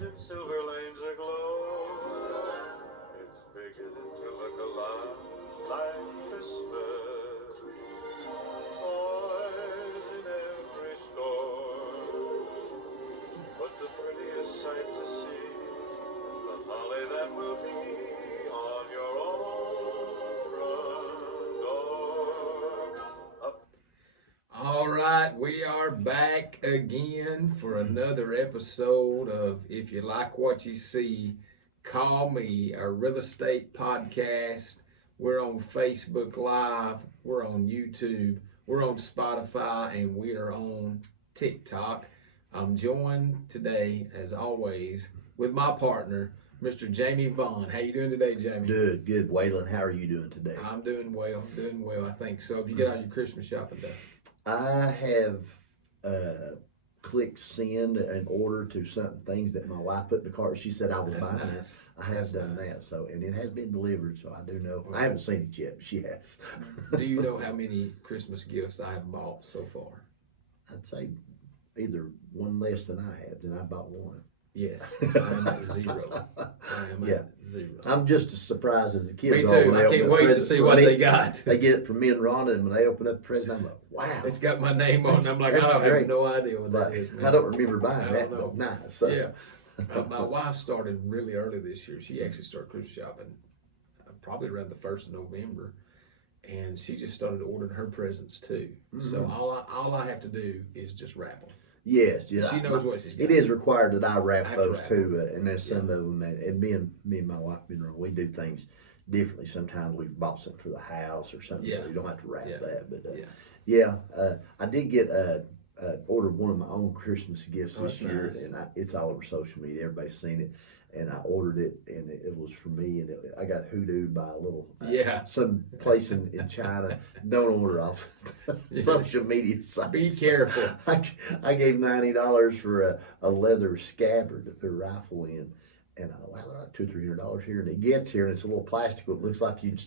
and silver lanes aglow. It's beginning to look a lot like Christmas. Toys in every store. But the prettiest sight to see is the holly that will be on your own front door. Up. All right, we are back again for another episode of If You Like What You See, Call Me, a real estate podcast. We're on Facebook Live, we're on YouTube, we're on Spotify, and we are on TikTok. I'm joined today, as always, with my partner, Mr. Jamie Vaughn. How you doing today, Jamie? Good, good. Waylon, how are you doing today? I'm doing well, I think so. Have you got all your Christmas shopping done? I have clicked send an order to certain things that my wife put in the cart. She said I was That's buying. nice. I have That's done nice. that. So, and it has been delivered. So I do know. Well, I haven't seen it yet, but she has. Do you know how many Christmas gifts I have bought so far? I'd say either one less than I have, then I bought one. Yes, I am at zero. I am Yeah. at zero. I'm just as surprised as the kids Me are too. when I they open can't up wait to presents see for what me. they got. They get it from me and Rhonda, and when they open up the present, I'm like, wow. It's got my name on it. I'm like, I That's don't great. have no idea what that But is, man. I don't remember buying I that, don't but know. nice. So. Yeah. My wife started really early this year. She actually started Christmas shopping probably around the 1st of November. And she just started ordering her presents too. Mm-hmm. So all I have to do is just wrap them. Yes, yeah. She knows what she's got. It is required that I I wrap have to those wrap too, and there's Yeah. some of them, and me and my wife been wrong. We do things differently. Sometimes we've bought something for the house or something, Yeah. so you don't have to wrap Yeah. that. But Yeah. I did get ordered one of my own Christmas gifts Oh, this that's year, nice. and it's all over social media. Everybody's seen it. And I ordered it, and it was for me, and I got hoodooed by a little Yeah. some place in China. Don't order off Yes. social media sites. Be careful. I gave $90 for a leather scabbard to put a rifle in, and I thought, well, they're like $200-300 here, and it gets here, and it's a little plastic. It looks like you'd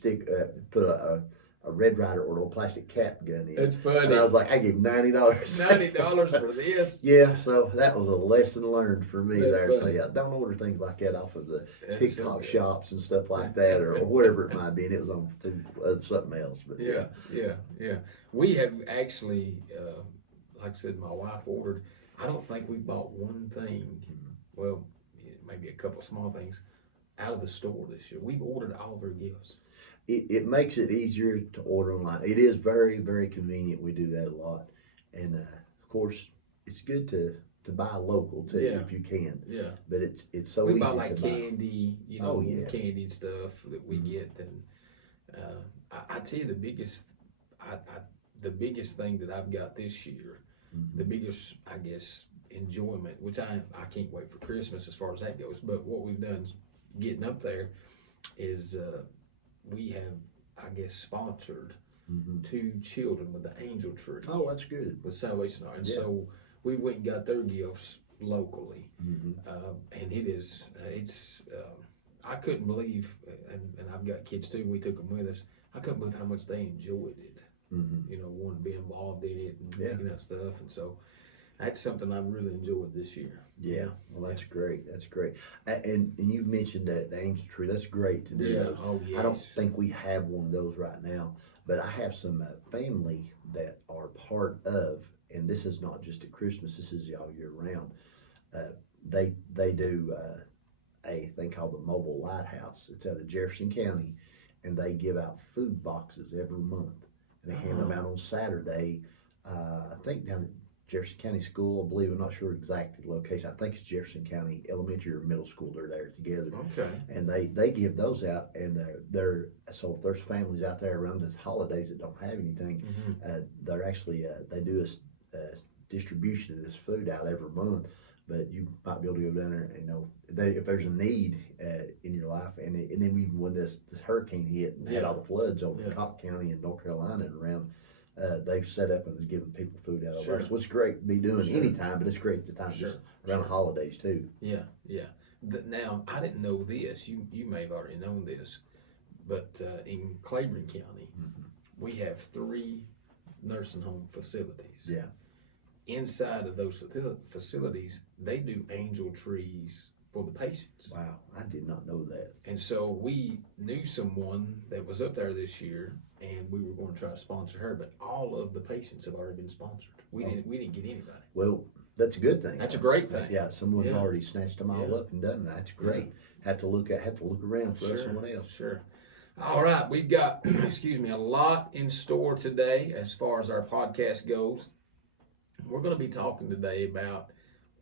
put a Red Ryder or a little plastic cap gun in. It's funny. And I was like, I gave $90. $90 for this. Yeah, so that was a lesson learned for me That's there. So funny. yeah, don't order things like that off of the That's so TikTok good. shops and stuff like that, or whatever it might be. And it was on something else, but Yeah. We have actually, like I said, my wife ordered. I don't think we bought one thing. Well, maybe a couple small things out of the store this year. We've ordered all of our gifts. It makes it easier to order online. It is very, very convenient. We do that a lot, and of course, it's good to buy local too Yeah. if you can. Yeah. But it's so We easy buy like to buy. candy, Oh, yeah. candied stuff that we Mhm. get, and I tell you the biggest thing that I've got this year, the Mhm. biggest I guess enjoyment, which I can't wait for Christmas as far as that goes. But what we've done is getting up there is we have I guess sponsored Mhm. 2 children with the Angel Tree Oh, that's good. with Salvation Army, and Yeah. so we went and got their gifts locally. Mhm. And it's I couldn't believe, and I've got kids too. We took them with us. I couldn't believe how much they enjoyed it. Mhm. Wanting to be involved in it and Yeah. making that stuff, and so that's something I've really enjoyed this year. Yeah, well, that's great. That's great. And you've mentioned the angel tree. That's great to do those. Oh yes. I don't think we have one of those right now, but I have some family that are part of, and this is not just at Christmas. This is all year round. Uh, they do a thing called the Mobile Lighthouse. It's out of Jefferson County, and they give out food boxes every month, and they hand them out on Saturday. I think down at Jefferson County School, I believe. I'm not sure exactly the location. I think it's Jefferson County Elementary or Middle School. They're there together, Okay. and they give those out. And they're so if there's families out there around this holidays that don't have anything, they're actually they do a distribution of this food out every month. But you might be able to go down there and if there's a need in your life, and then even when this hurricane hit and had all the floods over Yeah. Cobb County and North Carolina and around, they've set up and giving people food out of Sure. there. So it's great to be doing Sure. anytime, but it's great at the time Sure. just around the holidays too. Yeah. Now I didn't know this. You may have already known this, but in Claiborne County, Mhm. we have 3 nursing home facilities. Yeah. Inside of those facilities, they do angel trees for the patients. Wow, I did not know that. And so we knew someone that was up there this year, and we were going to try to sponsor her, but all of the patients have already been sponsored. We didn't get anybody. Well, that's a good thing. That's a great thing. Yeah, someone's Yeah. already snatched them all Yeah. up and done that. That's great. Have to look around for someone else. Sure. All right, we've got excuse me, a lot in store today as far as our podcast goes. We're going to be talking today about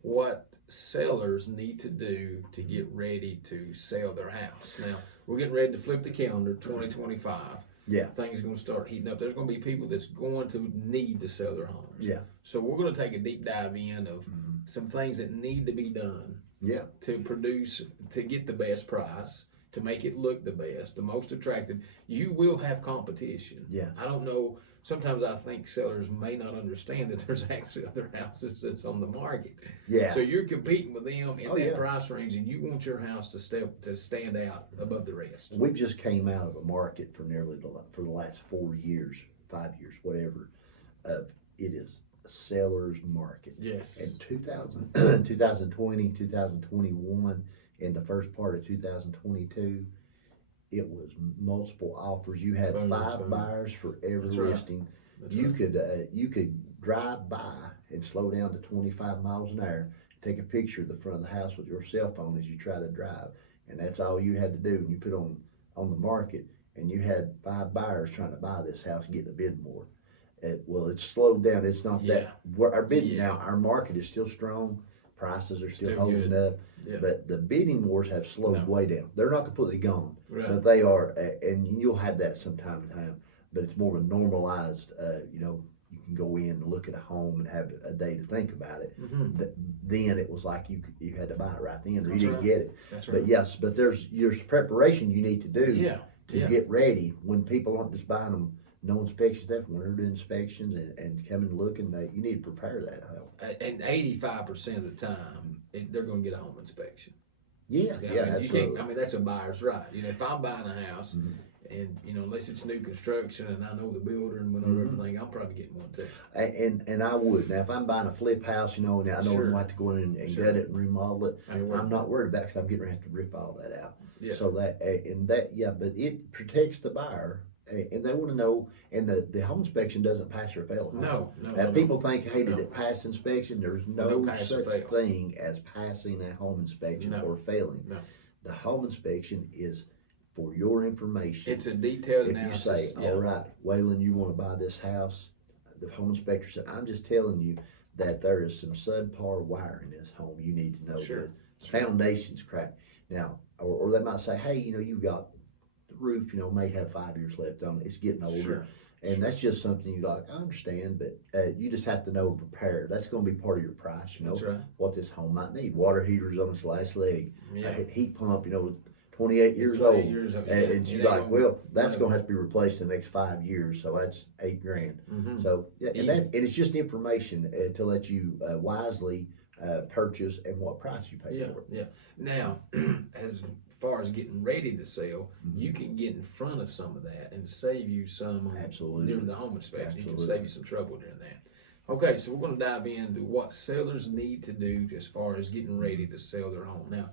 what sellers need to do to get ready to sell their house. Now, we're getting ready to flip the calendar 2025. Yeah. Things are going to start heating up. There's going to be people that's going to need to sell their homes. Yeah. So we're going to take a deep dive in of some things that need to be done Yeah. to produce, to get the best price, to make it look the best, the most attractive. You will have competition. Yeah. I don't know. Sometimes I think sellers may not understand that there's actually other houses that's on the market. Yeah. So you're competing with them in that yeah. price range, and you want your house to stand out above the rest. We've just came out of a market for for the last 4 years, 5 years, whatever. It is a seller's market. Yes. In 2020, 2021, and the first part of 2022, it was multiple offers. You had Boom, 5 boom. buyers for every That's right. listing. That's You right. you could drive by and slow down to 25 miles an hour, take a picture of the front of the house with your cell phone as you try to drive, and that's all you had to do. And you put on the market, and you had 5 buyers trying to buy this house and getting a bid more. Well, it's slowed down. It's not that our bidding now. Our market is still strong. Prices are still holding good. up, Yeah. but the bidding wars have slowed way down. They're not completely gone, Right. but they are, and you'll have that from time to time. But it's more of a normalized. You can go in and look at a home and have a day to think about it. Mm-hmm. Then it was like you had to buy it right then, or That's you didn't right. get it. That's right. But yes, but there's preparation you need to do to get ready when people aren't just buying them. No inspection stuff. When they're doing inspections and coming looking, you need to prepare that home. And 85% of the time, they're going to get a home inspection. Yeah, absolutely. I mean, that's a buyer's right. If I'm buying a house, Mhm. and unless it's new construction and I know the builder and we know everything, I'm probably getting one too. And I would. Now, if I'm buying a flip house, and I know I'm going to have to go in and gut it and remodel it, I'm not worried about it because I'm getting ready to have to rip all that out. Yeah. So but it protects the buyer. And they want to know, and the home inspection doesn't pass or fail. No. People think, hey, did it pass inspection? There's no pass or such fail. thing as passing a home inspection or failing. No. The home inspection is for your information. It's a detailed If analysis. you say, all right, Waylon, you want to buy this house, the home inspector said, I'm just telling you that there is some subpar wire in this home. You need to know that the foundation's cracked. Now, or they might say, hey, you've got the roof, may have 5 years left on it. It's getting older. And that's just something you like, I understand, but you just have to know and prepare. That's going to be part of your price, That's right. what this home might need. Water heaters on its last leg, Yeah. a heat pump, 28 years 28 old. years old, And you're like, well, that's going to have to be replaced in the next 5 years, so that's $8,000. Mm-hmm. So, and it's just information to let you wisely purchase and what price you pay for it. Yeah. Now, as far as getting ready to sell, you can get in front of some of that and save you some during the home inspection. You can save you some trouble during that. Okay, so we're going to dive into what sellers need to do as far as getting ready to sell their home. Now,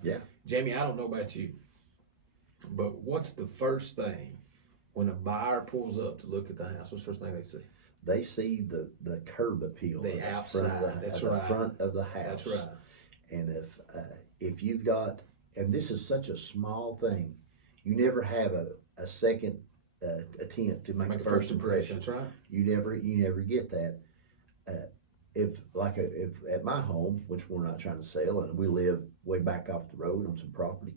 Jamie, I don't know about you, but what's the first thing when a buyer pulls up to look at the house? What's the first thing they see? They see the curb appeal. The outside. That's the right. front of the house. That's right. And if you've got, and this is such a small thing, you never have a second attempt to make a first impression. That's right. You never get that. If at my home, which we're not trying to sell, and we live way back off the road on some property,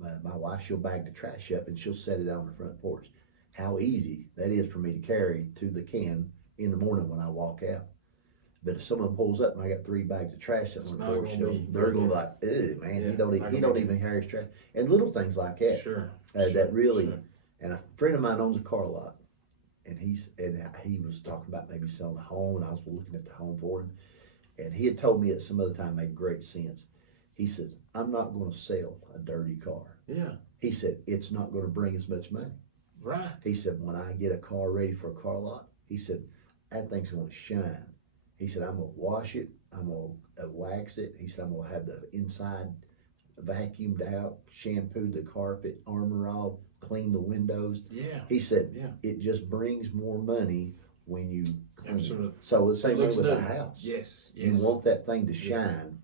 my wife, she'll bag the trash up and she'll set it on the front porch. How easy that is for me to carry to the can in the morning when I walk out. But if someone pulls up and I got 3 bags of trash on the porch, they're going to be like, ew, man, he don't even carry his trash. And little things like that. That really, and a friend of mine owns a car lot. And he was talking about maybe selling a home, and I was looking at the home for him. And he had told me at some other time made great sense. He says, I'm not going to sell a dirty car. Yeah. He said, it's not going to bring as much money. Right. He said, when I get a car ready for a car lot, he said, that thing's going to shine. He said, I'm gonna wash it, I'm gonna wax it. He said, I'm gonna have the inside vacuumed out, shampooed the carpet, armor all, clean the windows. Yeah. He said, Yeah. it just brings more money when you clean. Absolutely. So the same way looks with new. the house. Yes. You Yes. want that thing to shine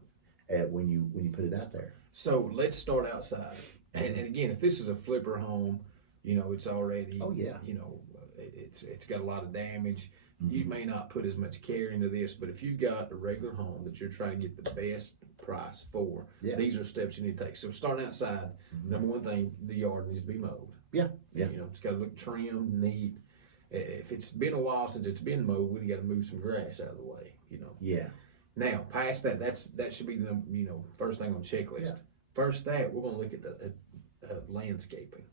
when you put it out there. So let's start outside. And again, if this is a flipper home, it's already, Oh yeah. It's got a lot of damage. You may not put as much care into this, but if you've got a regular home that you're trying to get the best price for, these are steps you need to take. So starting outside, number one thing, the yard needs to be mowed. Yeah. Yeah. It's got to look trimmed, neat. If it's been a while since it's been mowed, we got to move some grass out of the way. Yeah. Now, past that, that should be the first thing on the checklist. Yeah. First, we're going to look at the landscaping.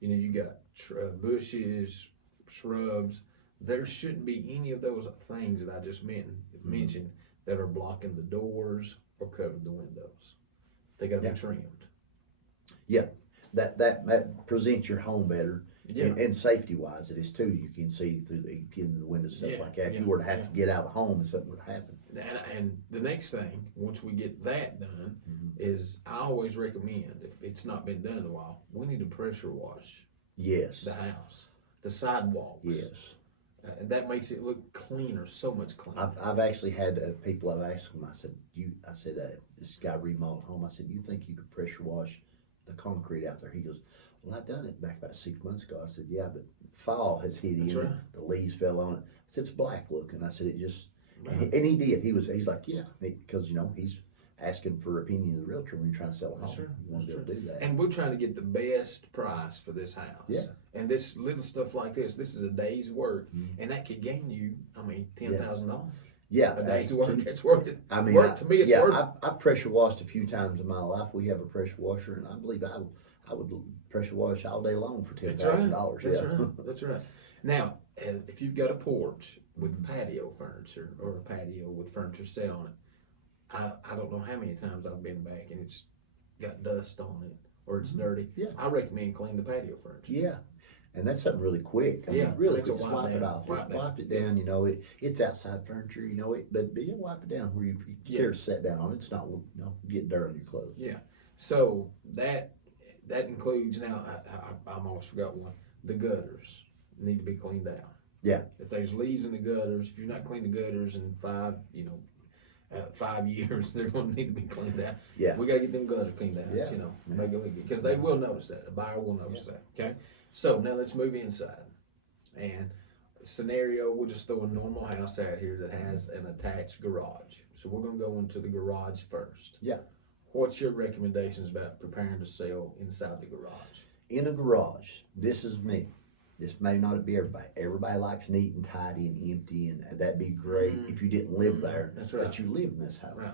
You got bushes, shrubs. There shouldn't be any of those things that I just mentioned that are blocking the doors or covering the windows. They got to be trimmed. Yeah, that presents your home better. Yeah. And safety wise, it is too. You can see through the windows, stuff like that. If you were to have to get out of the home and something would happen. And the next thing, once we get that done, is I always recommend, if it's not been done in a while, we need to pressure wash the house, the sidewalks. Yes. That makes it look cleaner, so much cleaner. I've actually had people. I've asked them. I said, this guy remodeled home. I said, you think you could pressure wash the concrete out there? He goes, well, I done it back about 6 months ago. I said, yeah, but fall has hit in. Right. The leaves fell on it. I said, it's black looking. I said, it just, and he did. He's like, yeah, because he's asking for opinion of the realtor when you're trying to sell a home. You want to be able to do that. And we're trying to get the best price for this house. Yeah. And this little stuff like this is a day's work, and that could gain you, $10,000. Yeah, a day's work. It's worth it. I mean, to me, it's worth it. I pressure washed a few times in my life. We have a pressure washer, and I believe I would pressure wash all day long for $10,000. That's right. That's right. Now, if you've got a porch with patio furniture or a patio with furniture set on it, I don't know how many times I've been back and it's got dust on it or it's dirty. Yeah. I recommend clean the patio furniture. Yeah. And that's something really quick. I mean, really quick. Just wipe it off. Just wipe it down. It's outside furniture. but you wipe it down where you care to sit down on it. It's not get dirt on your clothes. Yeah. So that includes now. I almost forgot one. The gutters need to be cleaned out. Yeah. If there's leaves in the gutters, if you're not cleaning the gutters in 5 years, they're going to need to be cleaned out. Yeah. We got to get them gutters cleaned out. Yeah. Make it look good because they will notice that. A buyer will notice that. Okay. So now let's move inside. And scenario, we'll just throw a normal house out here that has an attached garage. So we're going to go into the garage first. Yeah. What's your recommendations about preparing to sell inside the garage? In a garage, this is me. This may not be everybody. Everybody likes neat and tidy and empty, and that'd be great if you didn't live there. That's right. But you live in this house. Right.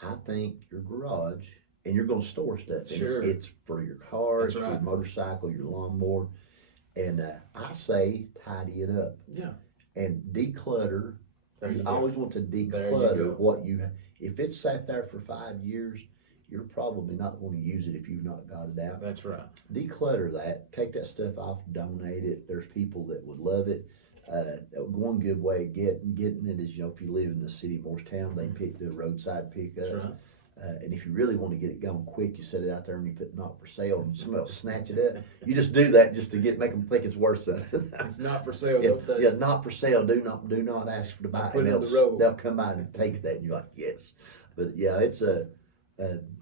I think your garage, and you're going to store stuff in Sure. it. It's for your car, That's it's for right. your motorcycle, your lawnmower. And I say tidy it up. Yeah. And declutter. You go. always want to There you declutter go. what you have. If it's sat there for 5 years, you're probably not going to use it if you've not got it out. That's right. Declutter that. Take that stuff off. Donate it. There's people that would love it. One good way of getting it is, if you live in the city of Morristown, they pick the roadside pickup. That's right. And if you really want to get it going quick, you set it out there and you put not for sale, and somebody else snatch it up. You just do that just to make them think it's worth something. It's not for sale. Yeah, Don't touch yeah, it. not for sale. Do not ask for to buy it. Put And it on the road. they'll come by and take that, and you're like, yes. But yeah,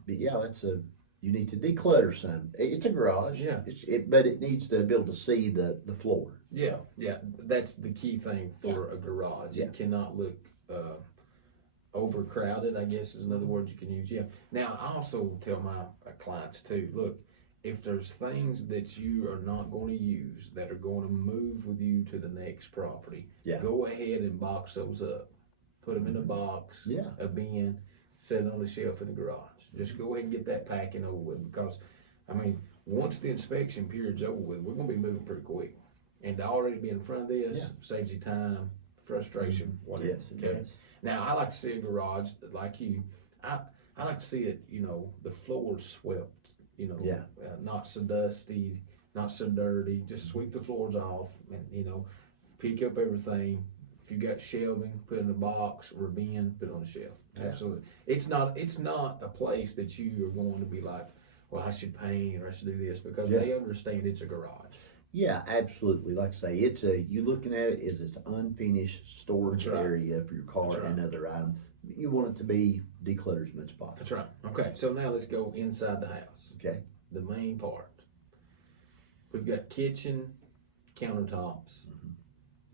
you need to declutter some. It's a garage. Yeah. But it needs to be able to see the floor. Yeah, that's the key thing for a garage. Yeah. It cannot look overcrowded, I guess is another word you can use. Yeah. Now, I also tell my clients too, look, if there's things that you are not going to use that are going to move with you to the next property, go ahead and box those up. Put them in a box, a bin, set it on the shelf in the garage. Just go ahead and get that packing over with because, once the inspection period's over with, we're going to be moving pretty quick. And to already be in front of this saves you time, frustration, whatever. Yes, it does. Now, I like to see a garage like you. I like to see it, the floor swept, not so dusty, not so dirty. Just sweep the floors off and, pick up everything. If you got shelving, put it in a box or a bin, put it on the shelf. Yeah. Absolutely. It's not a place that you are going to be like, well, I should paint or I should do this, because they understand it's a garage. Yeah, absolutely. Like I say, you looking at it as it's an unfinished storage area for your car and other items. You want it to be decluttered as much as possible. That's right. Okay, so now let's go inside the house. Okay. The main part. We've got kitchen, countertops,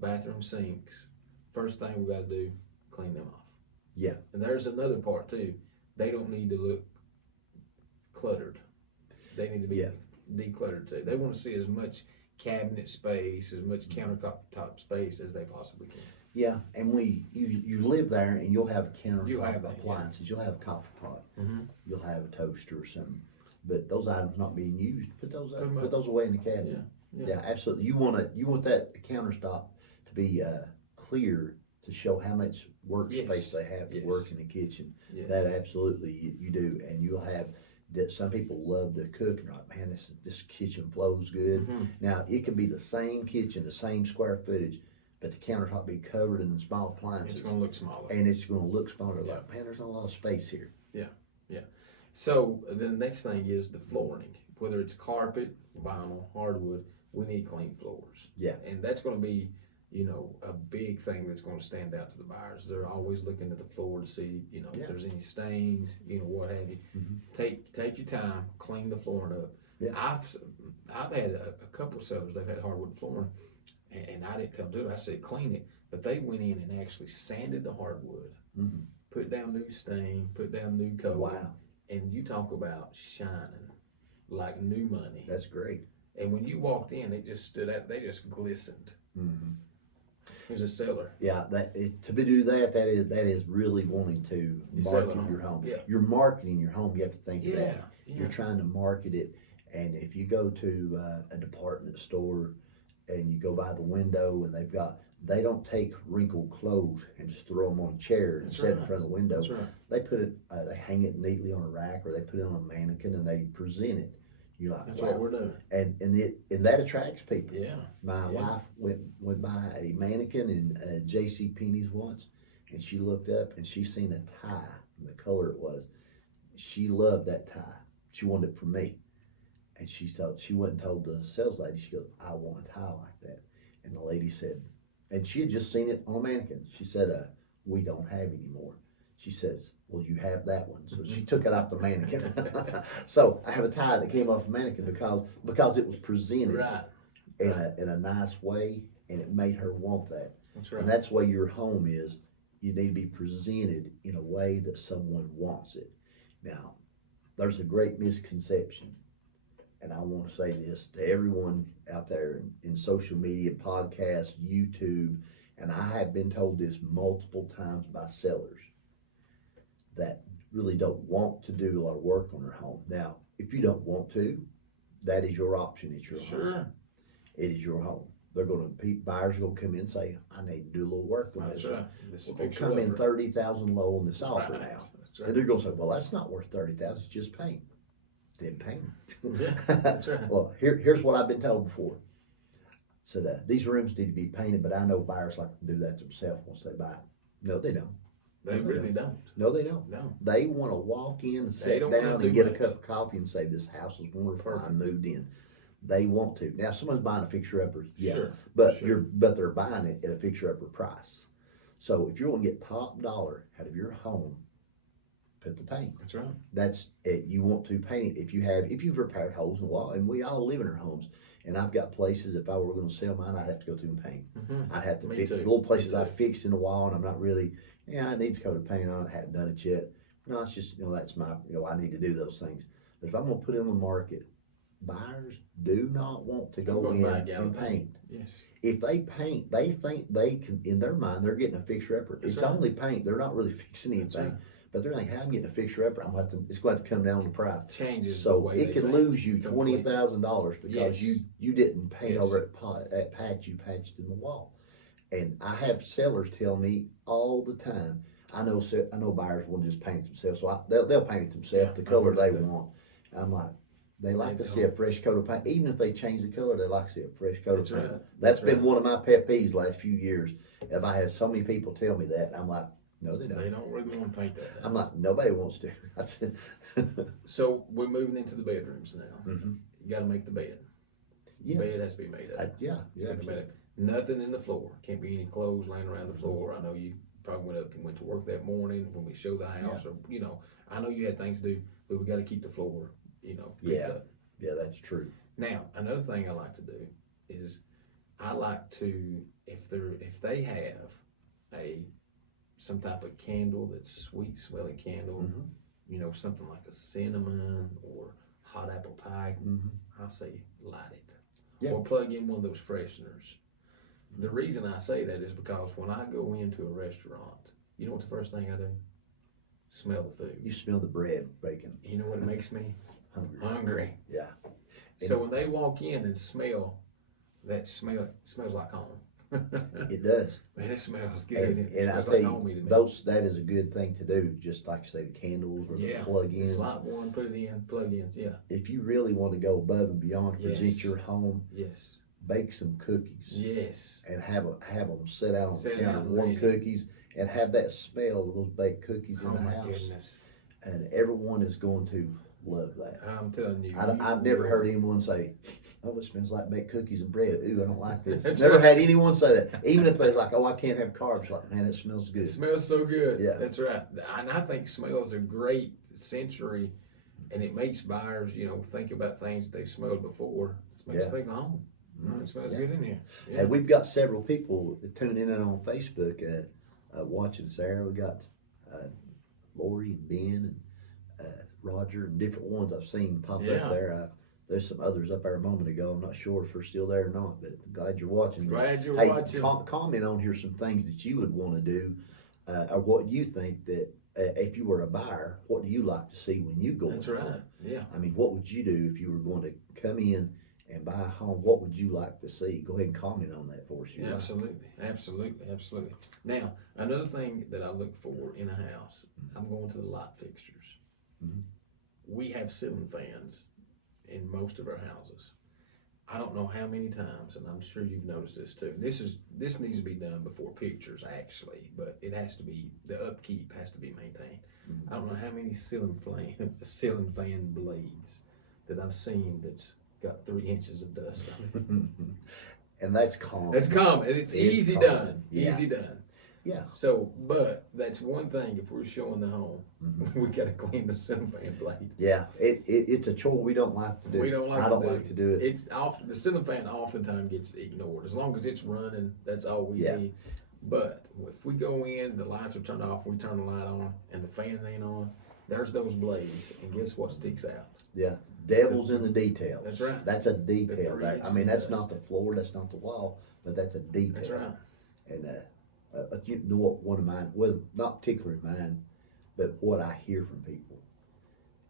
bathroom sinks. First thing we got to do, clean them off. Yeah. And there's another part too. They don't need to look cluttered. They need to be decluttered too. They want to see as much cabinet space, as much countertop space as they possibly can. Yeah, and you live there, and you'll have countertop appliances. You'll have a coffee pot. You'll have a toaster or something. But those items not being used, put those away in the cabinet. Yeah, absolutely. You want that countertop to be clear, to show how much workspace they have to work in the kitchen. That absolutely you do, and you'll have that. Some people love to cook and like, man, this kitchen flows good. Now it can be the same kitchen, the same square footage, but the countertop be covered in small appliances. It's going to look smaller. And it's going to look smaller. Like, man, there's not a lot of space here. Yeah. So then the next thing is the flooring. Whether it's carpet, vinyl, hardwood, we need clean floors. Yeah. And that's going to be, a big thing that's going to stand out to the buyers. They're always looking at the floor to see, if there's any stains, what have you. Take your time, clean the flooring up. Yeah. I've had a couple sellers, they've had hardwood flooring, and I didn't tell them to do it. I said clean it, but they went in and actually sanded the hardwood, put down new stain, put down new coat. Wow. And you talk about shining like new money. That's great. And when you walked in, they just stood out. They just glistened. Who's a seller? Yeah, to do that is really wanting to market your home. Yeah. You're marketing your home. You have to think of that. You're trying to market it, and if you go to a department store and you go by the window and they don't take wrinkled clothes and just throw them on a chair and set in front of the window. That's right. They put it, they hang it neatly on a rack, or they put it on a mannequin and they present it. You're like, that's wow. what we're doing. And that attracts people. Yeah. My wife went by a mannequin in J.C. Penney's once, and she looked up and she seen a tie and the color it was. She loved that tie. She wanted it for me. And she went and told the sales lady, she goes, I want a tie like that. And the lady said, and she had just seen it on a mannequin. She said, we don't have any more. She says, well, you have that one. So she took it off the mannequin. So I have a tie that came off the mannequin because it was presented in a nice way, and it made her want that. That's right. And that's the way your home is. You need to be presented in a way that someone wants it. Now, there's a great misconception, and I want to say this to everyone out there in social media, podcasts, YouTube, and I have been told this multiple times by sellers that really don't want to do a lot of work on their home. Now, if you don't want to, that is your option. It's your home. It is your home. Buyers are going to come in and say, I need to do a little work on this. Right. We're going to come in $30,000 low on this offer now. That's right. And they're going to say, well, that's not worth $30,000. It's just paint. Then paint it. Yeah, that's right. Well, here's what I've been told before. Said these rooms need to be painted, but I know buyers like to do that themselves once they buy it. No, they don't. They really don't. No, they don't. No. They want to walk in and sit down and get a cup of coffee and say, this house is wonderful. I moved in. They want to. Now, if someone's buying a fixer-upper, but they're buying it at a fixer-upper price. So if you're going to get top dollar out of your home, put the paint. That's right. That's it. You want to paint it. If you've repaired holes in the wall, and we all live in our homes, and I've got places, if I were going to sell mine, I'd have to go through and paint. I'd have to fix little places I fixed in the wall, and I'm not really, it needs a coat of paint on it. I haven't done it yet. No, it's just, that's my, I need to do those things. But if I'm going to put it on the market, buyers do not want to go in and paint. Yes. If they paint, they think they can, in their mind, they're getting a fixer-upper. It's only paint. They're not really fixing anything. But they're thinking, I'm getting a fixer-upper. It's going to have to come down on the price. Changes so the way it could lose you $20,000 because you didn't paint over at patch. You patched in the wall. And I have sellers tell me all the time. I know buyers will just paint it themselves, so they'll paint it themselves the color they want. I'm like, They like They to see don't. a fresh coat of paint. Even if they change the color, they like to see a fresh coat That's of paint. right. That's That's been right. one of my pet peeves last few years. If I had so many people tell me that, I'm like, no, they They don't. don't really want to paint that house. I'm like, nobody wants to. I said, So we're moving into the bedrooms now. Mhm. You got to make the bed. The Yeah. bed has to be made up. yeah, So the absolutely. bed- Nothing in the floor. Can't be any clothes laying around the floor. I know you probably went up and went to work that morning when we showed the house, or I know you had things to do, but we got to keep the floor, picked Yeah. up. Yeah, that's true. Now, another thing I like to do is I like to if they have some type of candle that's sweet smelling candle, Mhm. something like a cinnamon or hot apple pie, Mhm. I say light it. Yeah. Or plug in one of those fresheners. The reason I say that is because when I go into a restaurant, you know what the first thing I do? Smell the food. You smell the bread bacon. You know what makes me Hungry. hungry? Yeah. So when they walk in and smell that smell, it smells like home. It does. Man, it smells good. And I smells tell like you, home to me. that is a good thing to do. Just like you say, the candles or the plug-ins. Slot one, put it in, plug-ins. Yeah. If you really want to go above and beyond to present Yes. your home, Yes. bake some cookies. Yes. And have them set out on the Set counter, out and warm ready. cookies, and have that smell of those baked cookies Oh in the my house. goodness. And everyone is going to love that. I'm telling you. I've never heard anyone say, "Oh, it smells like baked cookies and bread. Ooh, I don't like this." That's Never right. had anyone say that. Even if they're like, "Oh, I can't have carbs," like, man, it smells good. It smells so good. Yeah. That's right. And I think smell is a great sensory, and it makes buyers, think about things that they've smelled before. It makes Yeah. them think, oh, it smells Yeah. good in here. Yeah. And we've got several people tuning in on Facebook watching us there. We got Lori and Ben and Roger and different ones I've seen pop Yeah. up there. There's some others up there a moment ago. I'm not sure if they're still there or not, but glad you're watching. Glad you're Hey, watching. comment on here some things that you would want to do, or what you think that if you were a buyer, what do you like to see when you go? That's in right. home? Yeah. I mean, what would you do if you were going to come in and buy a home? What would you like to see? Go ahead and comment on that for us. if you like. Absolutely. Now, another thing that I look for in a house, I'm going to the light fixtures. Mhm. We have ceiling fans in most of our houses. I don't know how many times, and I'm sure you've noticed this too. This needs to be done before pictures actually, but it has to be, the upkeep has to be maintained. Mhm. I don't know how many ceiling fan blades that I've seen that's got 3 inches of dust on it. And that's common. That's common. It's easy common. done. Yeah. Easy done. Yeah. So, but that's one thing. If we're showing the home, Mhm. we got to clean the ceiling fan blade. Yeah, it's a chore we don't like to do. We don't like. I don't like to do it. It's often the ceiling fan oftentimes gets ignored. As long as it's running, that's all we Yeah. need. But if we go in, the lights are turned off, we turn the light on, and the fan ain't on, there's those blades, and guess what sticks out? Yeah, devil's in the details. That's right. That's a detail. three There. I inches mean, of that's dust. not the floor, that's not the wall, but that's a detail. That's right. And you know what? One of mine, well, not particularly mine, but what I hear from people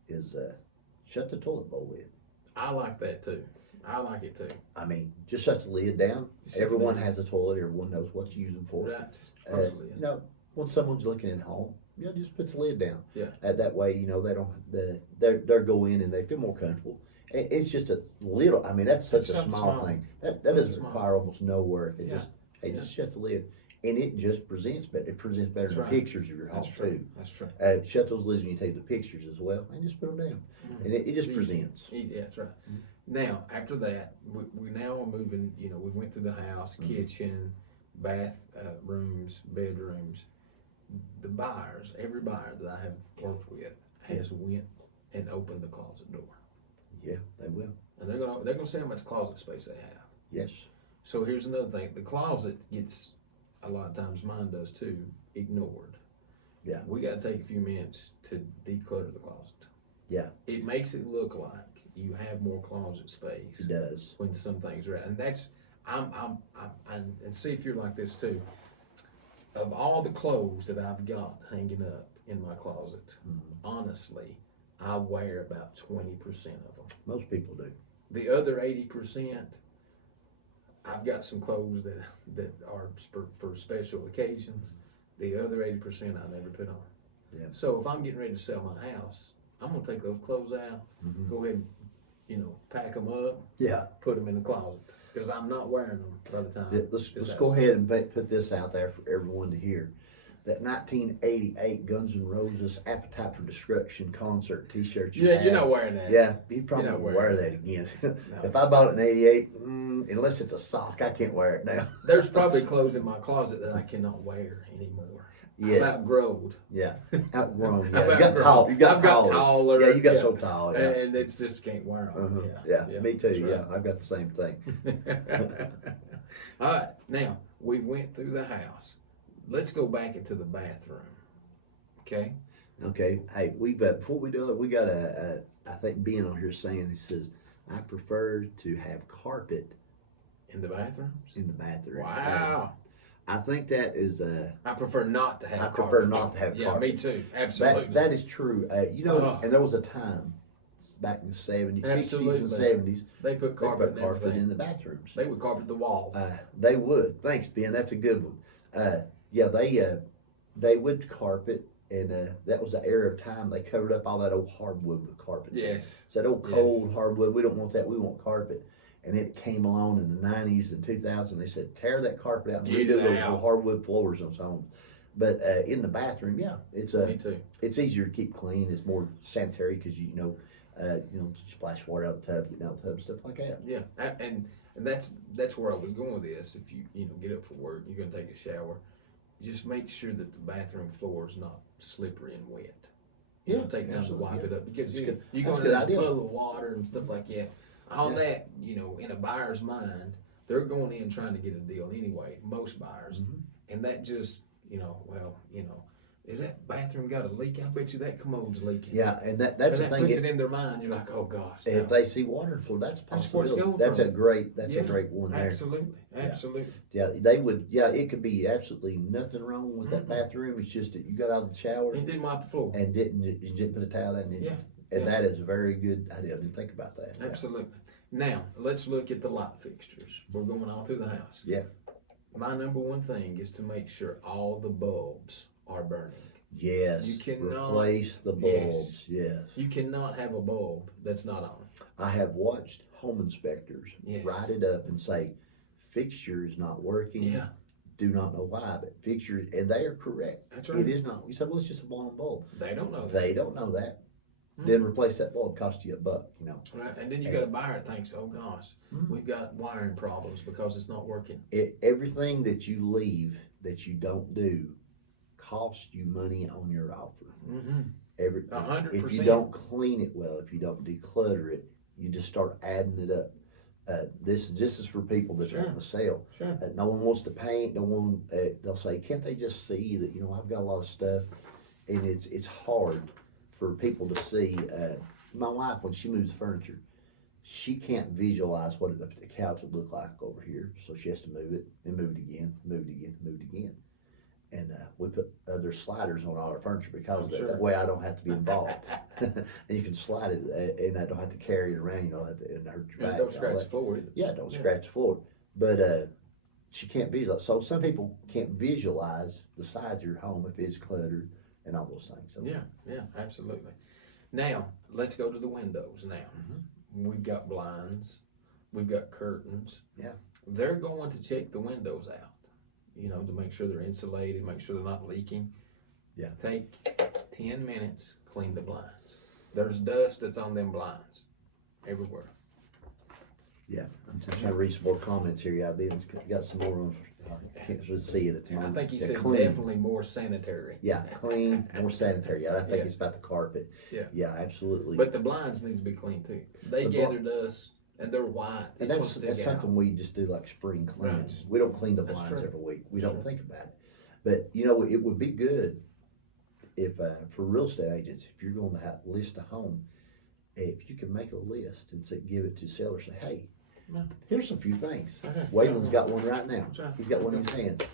is shut the toilet bowl lid. I like that too. I like it too. I mean, just shut the lid down. Just shut the Everyone lid. has a toilet. Everyone knows what to use them for. Right. Just close the lid. You know, when someone's looking at home, just put the lid down. Yeah. That way, they don't. They go in and they feel more comfortable. It's just a little. I mean, that's such It's a something small small. thing. That Something doesn't small. require almost no work. It Yeah. just hey, Yeah. just shut the lid, and it just presents better. It presents better That's than right. pictures of your home That's true. too. That's true. Shut those lids when you take the pictures as well, and just put them down, and it just Easy. presents. Easy, yeah, that's right. Mhm. Now, after that, we now are moving, we went through the house, Mhm. kitchen, bath, rooms, bedrooms. The buyers, every buyer that I have worked with has went and opened the closet door. Yeah, they will. And they're gonna see how much closet space they have. Yes. So here's another thing, the closet gets, a lot of times mine does too, ignored. Yeah. We gotta take a few minutes to declutter the closet. Yeah. It makes it look like you have more closet space It does. when some things are out. And that's, and see if you're like this too. Of all the clothes that I've got hanging up in my closet, Mhm. honestly, I wear about 20% of them. Most people do. The other 80%, I've got some clothes that are for special occasions. The other 80% I never put on. Yeah. So if I'm getting ready to sell my house, I'm gonna take those clothes out, Mhm. go ahead and pack them up, Yeah. put them in the closet. Because I'm not wearing them by the time. Let's go ahead and put this out there for everyone to hear. That 1988 Guns N' Roses Appetite for Destruction concert T-shirt. You're not wearing that. Yeah, you probably won't wear that again. No. If I bought it in '88, unless it's a sock, I can't wear it now. There's probably clothes in my closet that I cannot wear anymore. Yeah. I've outgrown. Yeah, outgrown. Yeah, you got tall. You got taller. Yeah, you got so tall. Yeah. And it's just can't wear them. Yeah, me too. Right. Yeah, I've got the same thing. All right, now we went through the house. Let's go back into the bathroom. Okay. Okay. Hey, we've before we do it, we got I think Ben on here saying, he says, I prefer to have carpet in the bathrooms. In the bathroom. Wow. I think that is I prefer not to have carpet. I prefer not to have carpet. Yeah, me too. Absolutely. That is true. And there was a time back in the 70s, 60s and 70s. They put carpet in the bathrooms. They would carpet the walls. They would. Thanks, Ben. That's a good one. Yeah, they would carpet, and that was the era of time they covered up all that old hardwood with carpets. Yes. So that old cold hardwood, we don't want that. We want carpet. And it came along in the 90s and 2000. They said, tear that carpet out and redo those hardwood floors on homes. But in the bathroom, yeah, Me too. It's easier to keep clean. It's more sanitary because you splash water out the tub, getting out the tub, stuff like that. Yeah, and that's where I was going with this. If you get up for work, you're gonna take a shower. Just make sure that the bathroom floor is not slippery and wet. Take time to wipe it up because you're going to puddle of water and stuff like that. All that, in a buyer's mind, they're going in trying to get a deal anyway. Most buyers, and that just, is that bathroom got a leak? I bet you that commode's leaking. Yeah, and that's the thing. Puts it in their mind. You're like, oh gosh. If they see water flow, that's a possibility. That's a great one there. Absolutely. Yeah, they would. Yeah, it could be absolutely nothing wrong with that bathroom. It's just that you got out of the shower and didn't wipe the floor and you didn't put a towel in it. And that is a very good idea. I didn't think about that. Absolutely. Now let's look at the light fixtures. We're going all through the house. Yeah. My number one thing is to make sure all the bulbs are burning. Yes. You cannot replace the bulbs. Yes. You cannot have a bulb that's not on. I have watched home inspectors write it up and say, fixture is not working. Yeah. Do not know why, but fixture, and they are correct. That's right. It is not. You said, well, it's just a blown bulb. They don't know that. They don't know that. Then replace that bulb, cost you $1, Right, and then you got a buyer that thinks, oh gosh, we've got wiring problems because it's not working. Everything that you leave that you don't do costs you money on your offer. 100%. If you don't clean it well, if you don't declutter it, you just start adding it up. This is for people that want to sell. Sure. No one wants to paint. No one. They'll say, can't they just see that I've got a lot of stuff, and it's hard for people to see. My wife, when she moves furniture, she can't visualize what the couch would look like over here, so she has to move it and move it again, move it again, move it again. And we put other sliders on all our furniture because of that. That way I don't have to be involved. And you can slide it, and I don't have to carry it around, and hurt your back. Don't scratch the floor either. Yeah, don't scratch the floor. But she can't visualize. So some people can't visualize the size of your home if it's cluttered and all those things. So, yeah, absolutely. Now, let's go to the windows now. We've got blinds. We've got curtains. Yeah. They're going to check the windows out, to make sure they're insulated, make sure they're not leaking. Yeah. Take 10 minutes, clean the blinds. There's dust that's on them blinds everywhere. Yeah, I'm just trying to read some more comments here. Yeah, Ben's got some more on. I can't really see it at the moment. I think he said clean. Definitely more sanitary. Yeah, clean, more sanitary. Yeah, I think it's about the carpet. Yeah, absolutely. But the blinds needs to be clean too. They gather dust and they're white. And that's something we just do like spring cleans. Right. We don't clean the blinds every week. We don't think about it. But it would be good if for real estate agents, if you're going to list a home, if you can make a list and give it to sellers, say, hey, here's a few things. Waylon's got one right now. He's got one in his hand.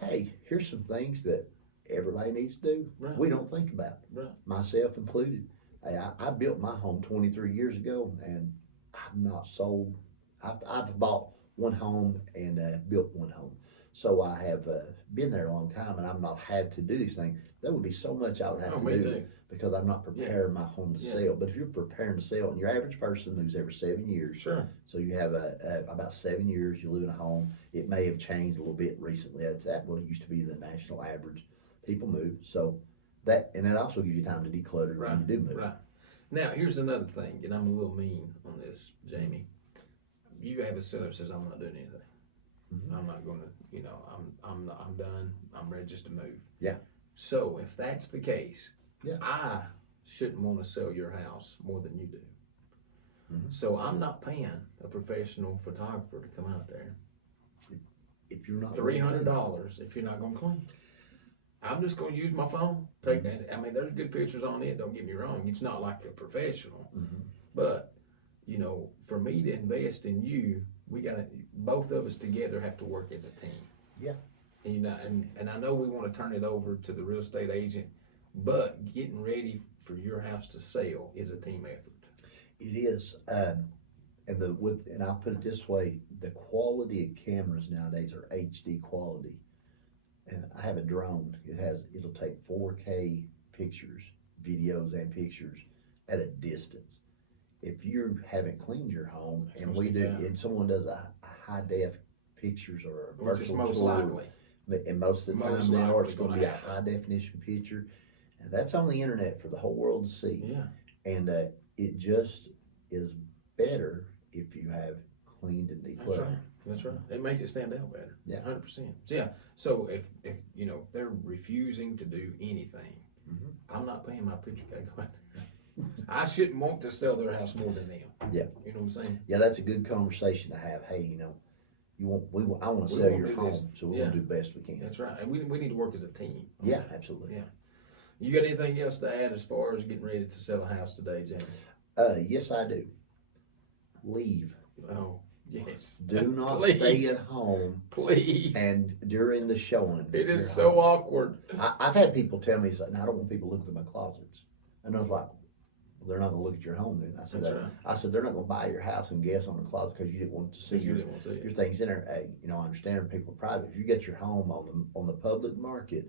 Hey, here's some things that everybody needs to do. We don't think about, myself included. Hey, I built my home 23 years ago, and I've not sold. I've bought one home and built one home. So I have been there a long time, and I've not had to do these things. There would be so much I would have to do too. because I'm not preparing my home to sell. But if you're preparing to sell, and your average person moves every 7 years, Sure. so you have about 7 years you live in a home. It may have changed a little bit recently. It's that what used to be the national average. People move, so that and it also gives you time to declutter when you do move. Right. Now here's another thing, and I'm a little mean on this, Jamie. You have a seller that says I'm not doing anything. Mm-hmm. I'm not going to, I'm done. I'm ready just to move. Yeah. So if that's the case, yeah, I shouldn't want to sell your house more than you do. Mm-hmm. So I'm not paying a professional photographer to come out there. If you're not $300 if you're not going to clean. I'm just going to use my phone. Take that. I mean, there's good pictures on it. Don't get me wrong. It's not like a professional, but for me to invest in you, we got to, both of us together have to work as a team. Yeah. And I know we want to turn it over to the real estate agent, but getting ready for your house to sell is a team effort. It is, and I'll put it this way: the quality of cameras nowadays are HD quality. And I have a drone. It'll take 4K pictures, videos, and pictures at a distance. If you haven't cleaned your home, and someone does a high def pictures or a virtual most tour, likely. And most of the time it's going to be a high definition picture, and that's on the internet for the whole world to see. Yeah. And it just is better if you have cleaned and decluttered. That's right. It makes it stand out better. Yeah. 100%. Yeah. So if they're refusing to do anything, I'm not paying my picture guy. I shouldn't want to sell their house more than them. Yeah. You know what I'm saying? Yeah, that's a good conversation to have. Hey, I want to sell your home, so we're going to do the best we can. That's right. And we need to work as a team. Yeah, absolutely. Yeah. You got anything else to add as far as getting ready to sell a house today, Jamie? Yes, I do. Leave. Oh, yes. Do not stay at home. Please. And during the showing. It is so awkward. I've had people tell me, I don't want people looking at my closets. And I was like, well, they're not going to look at your home then. I said, they're not going to buy your house and guess on the closet because you didn't want to see your things in there. Hey, I understand people are private. If you get your home on the public market,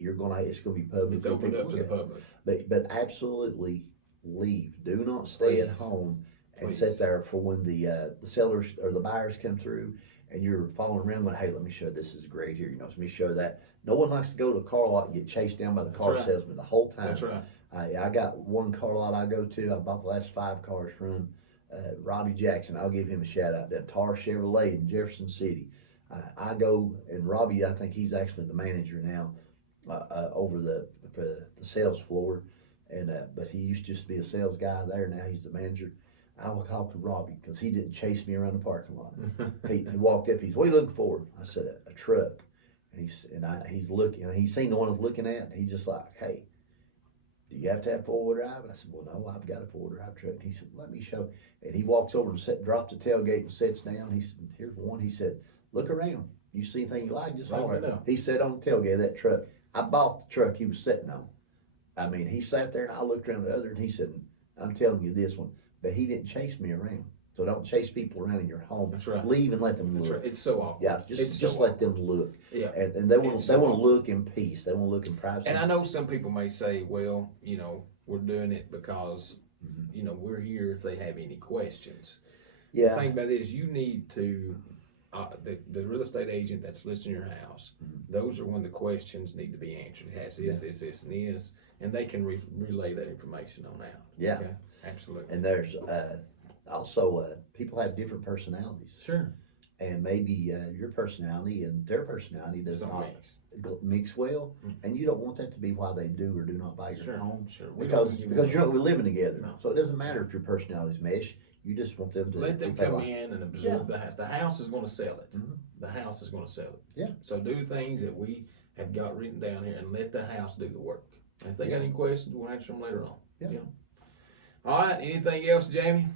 it's going to be public. It's open up to the public. But absolutely leave. Do not stay at home and sit there for when the sellers or the buyers come through and you're following around going, hey, let me show this is great here. Let me show that. No one likes to go to a car lot and get chased down by the car salesman the whole time. That's right. I got one car lot I go to. I bought the last 5 cars from Robbie Jackson. I'll give him a shout out. That Tar Chevrolet in Jefferson City. I go, and Robbie, I think he's actually the manager now over the sales floor. And but he used to just be a sales guy there. Now he's the manager. I will talk to Robbie because he didn't chase me around the parking lot. he walked up. He said, "What are you looking for?" I said, "A truck." And he's looking. He's seen the one I was looking at. And he's just like, "Hey, do you have to have 4-wheel drive?" And I said, "Well, no, I've got a 4-wheel drive truck." And he said, "Let me show." And he walks over and drops the tailgate and sits down. He said, "Here's one." He said, "Look around. You see anything you like, just holler." He sat on the tailgate of that truck. I bought the truck he was sitting on. I mean, he sat there and I looked around the other and he said, "I'm telling you this one." But he didn't chase me around. So don't chase people around in your home. That's right. Leave and let them look. That's right. It's so awkward. Yeah, just let them look. Yeah. And they want to look in peace. They want to look in privacy. And I know some people may say, well, we're doing it because, we're here if they have any questions. Yeah. The thing about it is you need to, the real estate agent that's listing your house, those are when the questions need to be answered. It has this, and this, and they can relay that information on out. Yeah. Okay? Absolutely. And there's also people have different personalities. Sure. And maybe your personality and their personality does not mix well, and you don't want that to be why they do or do not buy your home. Sure. Because you're not living together. No. So it doesn't matter if your personalities mesh. You just want them to let them come in and absorb the house. The house is going to sell it. The house is going to sell it. Yeah. So do things that we have got written down here and let the house do the work. And if they got any questions, we'll answer them later on. Yeah. All right. Anything else, Jamie?